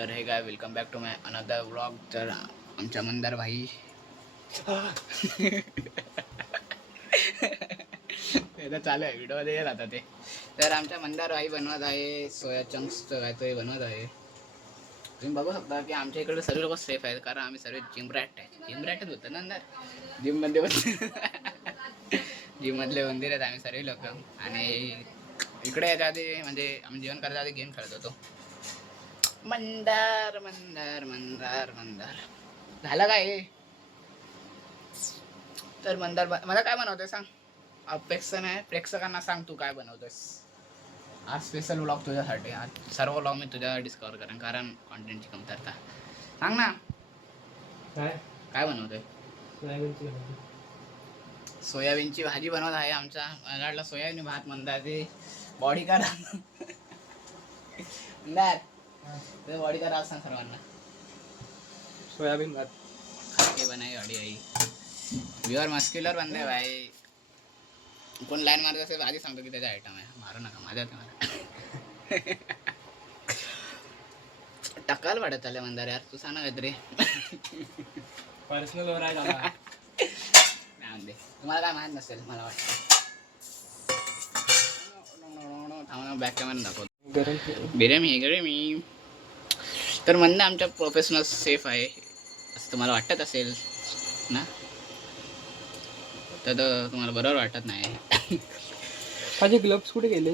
तर हे काय welcome back to my another vlog. तर आमच्या मंदार भाई तर चालू आहे व्हिडिओमध्ये येत आता ते. तर आमच्या मंदार भाई बनवत आहे सोया चंक्स काय तो बनवत आहे. तुम्ही बघू शकता की आमच्या इकडे सर्व लोक सेफ आहेत कारण आम्ही सर्व जिम रॅट आहे. जिम रॅटच होतं ना अंदर जिममध्ये जिममधले मंदिर आहेत आम्ही सर्व लोक. आणि इकडे याच्या आधी म्हणजे आम्ही जेवण करायच्या आधी गेम खेळत होतो. मंदार मंदार मंदार मंदार झालं काय. तर मंदार मला काय बनवतोय सांग. प्रेक्षकांना सांग तू काय बनवतोयस. आज स्पेशल व्लॉग तुझ्यासाठी. आज सर्व व्लॉग मी तुझ्या डिस्कवर करेन कारण कॉन्टेंटची कमतरता. सांग ना काय बनवतोय. सोयाबीनची भाजी बनवत आहे आमचा. मला वाटलं सोयाबीन भात म्हणतात ते बॉडी करा मंदार ते बॉडी करा आज सांग सर्वांना. सोयाबीन भात खाके बनाई गाडी आई प्युअर मस्क्युलर बंदे भाई. कोण लाईन मारत असेल आधी सांगतो की त्याचा आयटम आहे. मारू नका माझ्या टकाल वाढत चालले मंदार यार. तू सांग ना काहीतरी पर्सनल वर आहे दादा. नाही तुम्हाला काय माहीत नसेल मला वाटतं. बॅक कॅमेरा दाखवतो. बिर्याणी तर म्हणणं आमच्या प्रोफेशनल सेफ आहे असं तुम्हाला वाटत असेल ना. तर तुम्हाला बरोबर वाटत नाही. माझे ग्लव्स कुठे गेले.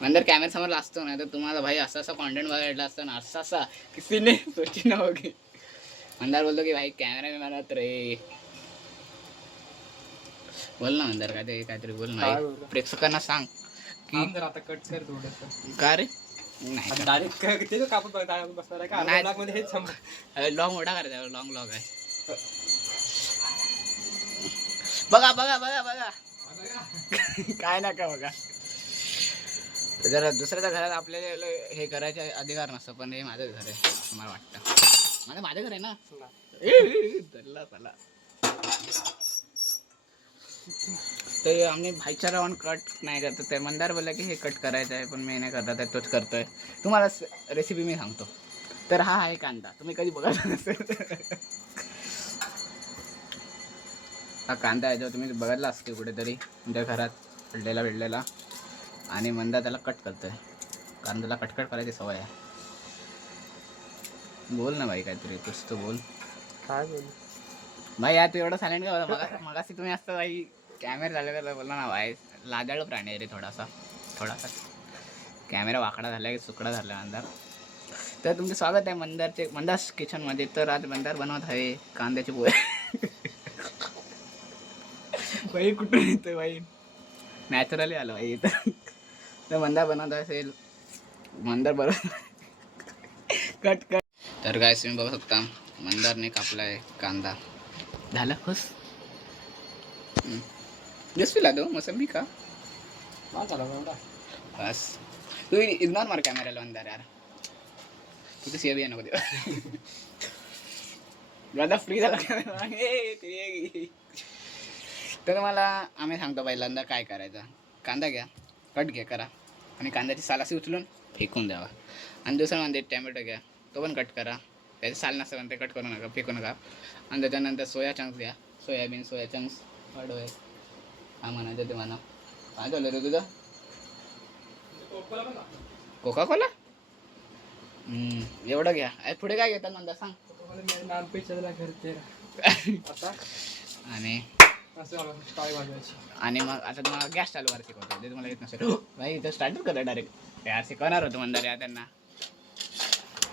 नंतर कॅमेरा समोर असतो ना तर तुम्हाला भाई असा असा कॉन्टेंट बघायला असतो ना असा किसीने सोची ना होगी. मंदार बोलतो की भाई कॅमेरा मी म्हणत रे. बोल ना मंदार काय ते काहीतरी बोल ना. प्रेक्षकांना सांग की आता कट कर थोडंसं. का रे नाही डायरेक्ट ते कापून बसणार आहे का मध्ये हेच लॉंग मोठा करायचा. लॉंग लॉग आहे. बघा बघा बघा बघा काय ना का बघा. जरा दुसऱ्याच्या घरात आपल्याला हे करायचे अधिकार नसतं पण हे माझं घर आहे असं मला वाटतं. माझं घर आहे ना. चला ते आम्ही भाईचारा वन कट नाही करतो. ते मंदार बोलला की हे कट करायचं आहे पण मी नाही करत आहे तोच करतोय. तुम्हाला रेसिपी मी सांगतो. तर हा आहे कांदा. तुम्ही कधी बघायला नसेल हा कांदा आहे जो तुम्ही बघितला असते कुठेतरी तुमच्या घरात पडलेला आणि मंदा त्याला कट करतोय. कांद्याला कटकट करायची सवय आहे. बोल ना भाई काहीतरी तुझ तो बोल. काय बोल भाई यार तू एवढं सायलेंट का होता. मगाशी तुम्ही असतं भाई कॅमेरा झाले तर बोलला ना भाई लाजाळू प्राणी आहे रे थोडासा. कॅमेरा वाकडा झाला की सुकडा झाला मंदार. तर तुमचं स्वागत आहे मंदार किचनमध्ये. तर आज मंदार बनवत आहे कांद्याचे पोहे. भाई कुठून येतोय भाई नॅचरली आलं भाई इथं. तर मंदार बनवत असेल मंदार बरोबर कट. तर काय तुम्ही बघू शकता मंदारने कापलाय कांदा. झाला खुश जस पिला दो मोसंबी का बस. तू इग्नोर मार कॅमेराला मंदार यार. तू तर सेवी नको देऊ. दादा फ्री झाला कॅमेरा. तर तुम्हाला आम्ही सांगतो पहिल्यांदा काय करायचं. कांदा घ्या कट करा आणि कांद्याची साल अशी उचलून फेकून द्यावा. आणि दुसरं म्हणजे टॅमॅटो घ्या तो पण कट करा. त्याची साल नसतं पण ते कट करू नका फेकू नका. आणि त्याच्यानंतर सोया चंक्स घ्या. सोया चंक्स वाढव आहे हा म्हणायचं ते म्हणा. काय झालं रे तुझं कोका कोला एवढं घ्या. पुढे काय घेतात म्हणता सांग. आणि मग आता तुम्हाला गॅस चालू करायला शिकवतो. ते तुम्हाला येत नसेल भाई इथं स्टार्टच करा डायरेक्ट. यार शिकवणार होतो मंदार या त्यांना.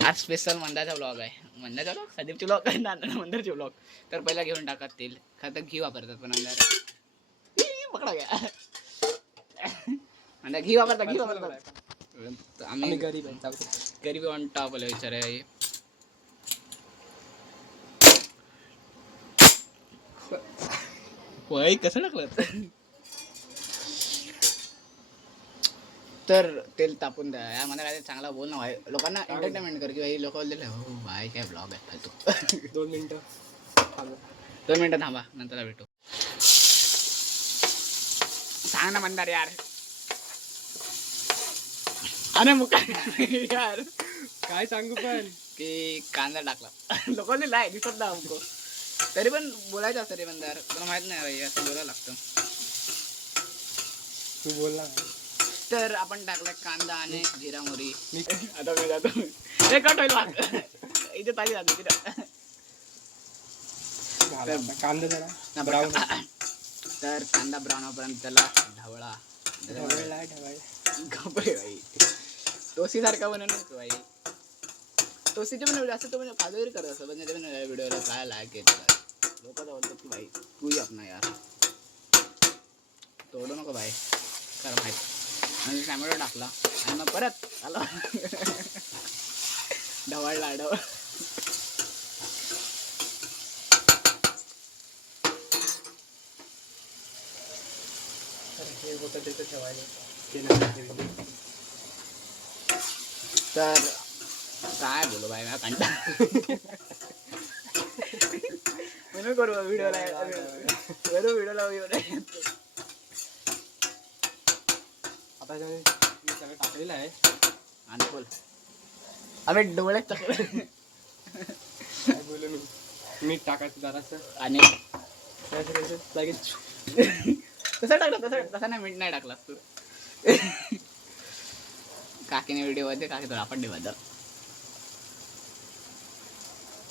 आज स्पेशल मंदाचा व्लॉग आहे. मंदाचा व्लॉग सदीपचे व्लॉग आहे ना मंदारचे व्लॉग. तर पहिला घेऊन टाकत तेल खरं तर घी वापरतात पण मंदार पकडा घ्या. मंदार घी वापरतात. आम्ही गरीब ऑन टॉप आलो विचार आहे. वय कसं टाकलं. तर तेल तापून द्या. या मला काय चांगला बोल ना भाई. लोकांना एंटरटेनमेंट कर की भाई. लोक बोलले हो भाई काय ब्लॉग आहे फालतू. 2 मिनिटं थांबा नंतर भेटू. सांग ना मंदार यार. अरे मग यार काय सांगू पण की कांदा टाकला लोकांनी नाही दिसत ना हमको तरी पण बोलायचं असतं रे बंदार तुला माहित नाही भाई असं बोलायला लागतं. तू बोल ना. तर आपण टाकला कांदा आणि जिरा मोहरी. मी आता मी जातो हे कट होईल भाग इथे ताजी जातो तिथं. कांदा जरा ब्राऊन तर कांदा ब्राऊन होईपर्यंत त्याला ढवळा घाबरे भाई टोसी सारखा बनवू नको भाई. टोसीचे पण जास्त तो म्हणजे फादर करत असं म्हणजे ते पण व्हिडिओला काय लायक येत लोक तर बोलतात की भाई तू आप ना यार तोडू नको भाई कर माहित. म्हणजे टॅमॅटो टाकला आणि मग परत आला ढवळला ढवळ. तर काय बोलू भाई मला कंटा म्हणून करू व्हिडिओला व्हिडिओला आता सगळं टाकलेलं आहे आणि बोल आम्ही डोळ्यात टाकलं काय बोलू मी. मीठ टाकायचं जरासं आणि लगेच तसं टाकलं तसा नाही मीठ नाही टाकला तू काकीने व्हिडिओ मध्ये काकी तुला आपण बद्दल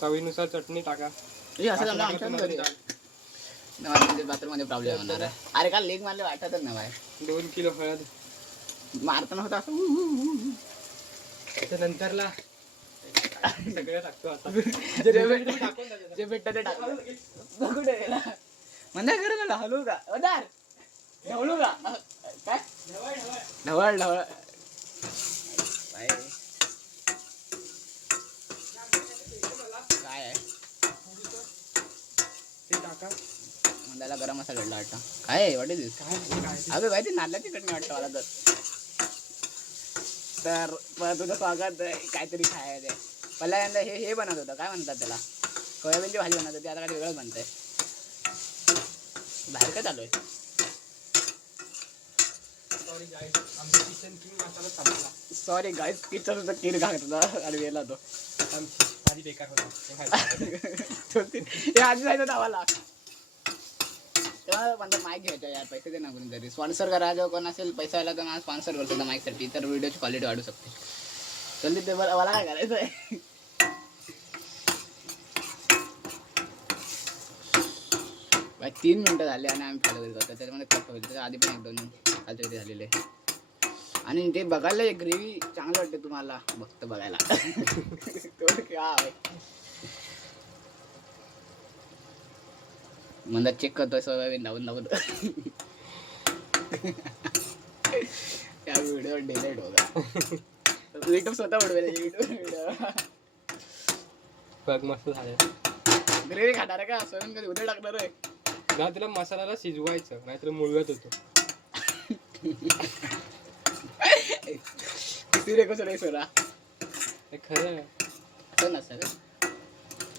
चवीनुसार चटणी टाका. असं जमलं आमच्या घरी म्हणजे बाथरूममध्ये प्रॉब्लेम होणार आहे. अरे काल लेग मारले वाटतच ना बाहेर 2 किलो हळद मारताना होता असं त्याच्यानंतरला सगळं टाकतो आता जे भेटतं ते टाकलं कुठे गेला म्हणा कर ना हलू का उदार ढवळू का काय ढवळ ढवळ काय आहे ते टाका. मंदाला गरम मसाला भेटला वाटतं. काय वाटेल अबे भाई ते नारळाची चटणी वाटतं मला तर तुझं स्वागत काहीतरी खायचं पहिल्यांदा हे बनत होतं काय म्हणतात त्याला सोयाबीनची भाजी बनत होती आता काही वेगळंच बनतंय. बाहेर काय चालू आहे. सॉरी गाईस किचन होतं कीर घातला आणि गेला तो भाजी बेकार होता. हे आधी जायचं आम्हाला तेव्हा म्हणतात माईक घ्यायचा यार पैसे दे ना कोणी तरी स्पॉन्सर करा जेव्हा कोण असेल पैसा आला तर मला स्पॉन्सर करतो त्या माईकसाठी तर व्हिडिओची क्वालिटी वाढू शकते. जल्दी ते मला काय करायचं आहे. भाई 3 मिनिटं झाले आणि आम्ही फॉलो करत होतो त्याच्यामध्ये कट होईल त्याच्या आधी पण 1-2 खालच्या इथे झालेले आणि ते बघायला ग्रेव्ही चांगलं वाटते तुम्हाला फक्त बघायला काय मला चेक करतोय सोयाबीन धावून धावून त्या व्हिडिओ डिलीट होता युट्यूब स्वतः उडवेल व्हिडिओ बघ मस्त झालं. ग्रेव्ही खाणार आहे का सोयाबीन कधी उद्या टाकणार आहे ना तिला मसाल्याला शिजवायचं नाहीतर मुळव्यात होतो. रे कसं नाही सोरा खरं असं नसतं.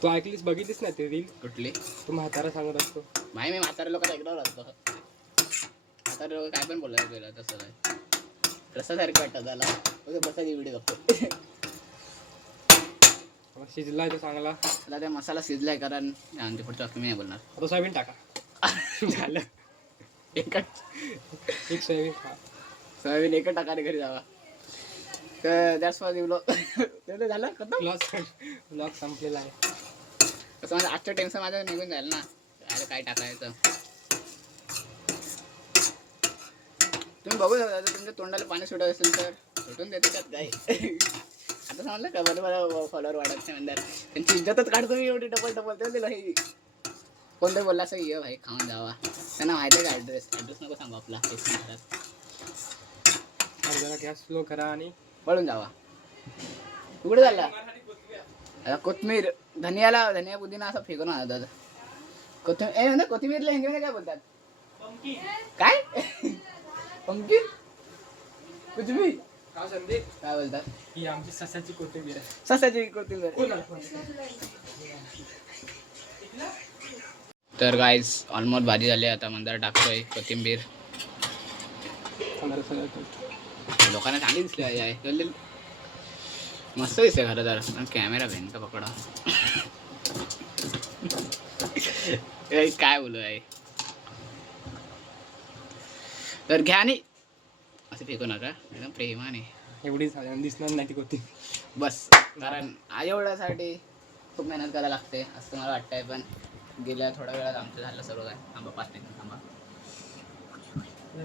तू ऐकलीस बघितलीस ना ते रील कुठली तू म्हातारा सांगत असतो माही मी म्हातारे लोकांना इग्नोर असतो. म्हातारे लोक काय पण बोलायला गेलं तसं काय प्रसादासारखं वाटतं त्याला प्रसादी व्हिडिओ बघतो. शिजलाय तो चांगला त्याला ते मसाला शिजलाय कारण ते पुढच्या मी नाही बोलणार. आता सोयाबीन टाका झालं एकच एक सोयाबीन खा. सोयाबीन एकच टाकाने घरी जावा तर दॅट्स फॉर दिवलो तेवढं झालं खतम. ब्लॉग संपलेला आहे. असं माझं आजचं टेन्शन माझं निघून जाईल ना अरे काय टाकायचं. तुम्ही बघू शकता तुमच्या तोंडाला पाणी सुटत असेल तर सुटून देते त्यात काय आता समजलं का बरं मला फॉलोअर वाढत नाही म्हणतात त्यांची इज्जतच काढतो मी एवढी डबल ते दिलं हे कोणतरी बोलला असं ये भाई खाऊन जावा त्यांना माहिती आहे का ॲड्रेस नको सांगू आपला जरा गॅस स्लो करा आणि पळून जावा. कुठे झाला आता कोथमीर धनिया पुदिना असं फेकून आणतात. कोथिंबीरला हिंदीमध्ये काय बोलतात काय पंकीन कुछ भी काय बोलतात ही आमची ससाची कोथिंबीर आहे. ससाची कोथिंबीर. तर गाईज ऑलमोस्ट भाजी झाली आता मंदार टाकतोय कोथिंबीर लोकांना चांगली दिसली आहे कळलेलं. मस्त दिसते खरं तर पण कॅमेरा भेन का पकडा. ए, काय बोलू आहे तर घ्या आणि असं फेकू नका एकदम प्रेमाने. एवढी साधारण दिसणार नाही ती कोणती. बस कारण एवढ्यासाठी खूप मेहनत करायला लागते असं मला वाटतंय. पण गेल्या थोड्या वेळात आमचं झालं सर्व काय. थांबा 5 मिनिट थांबा.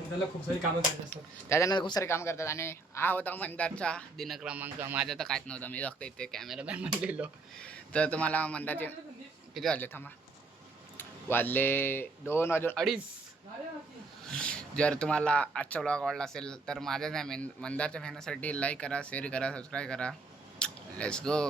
त्याला खूप सारी कामं करायची असतात. त्याच्यानंतर खूप सारे काम करतात आणि हा होता मंदारचा दिनक्रमांक. माझा तर काहीच नव्हतं, मी फक्त इथे कॅमेरामॅन म्हणलेलो. तर तुम्हाला मंदारचे किती वाजले थांबा, वाजले 2 वाजून 2:30. जर तुम्हाला आजचा ब्लॉग आवडला असेल तर माझ्या मंदारच्या मेहनतीसाठी लाईक करा, शेअर करा, सबस्क्राईब करा. Let's go.